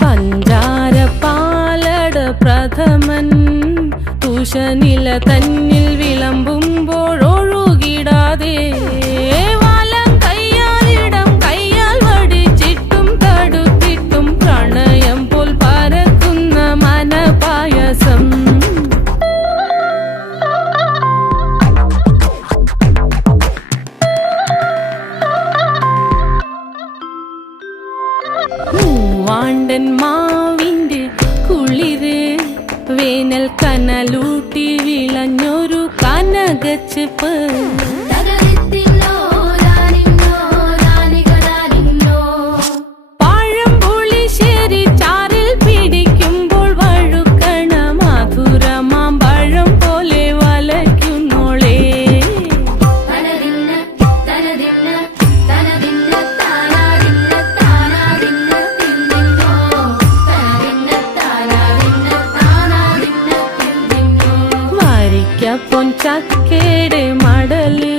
പഞ്ചാര പാലട പ്രഥമൻ തുഷനില തന്നിൽ വിളമ്പുമ്പോഴൊഴുകിടാതെ വലം കയ്യാലിടം കയ്യാൽ വടിച്ചിട്ടും തടുത്തിട്ടും പ്രണയം പോൽ പരക്കുന്ന മനപായസം. മൂവാണ്ടൻ മാവിന്റെ കുളിര് വേനൽ കനലൂട്ടി വിളഞ്ഞൊരു കനകച്ചെപ്പ്. പഴംപുളിശ്ശേരി ചാറിൽ പിടിക്കുമ്പോൾ വഴുക്കണ മധുരമാം പഴം പോലെ വലയ്ക്കുന്നോളേ. പൊൻചക്കയുടെ മടല്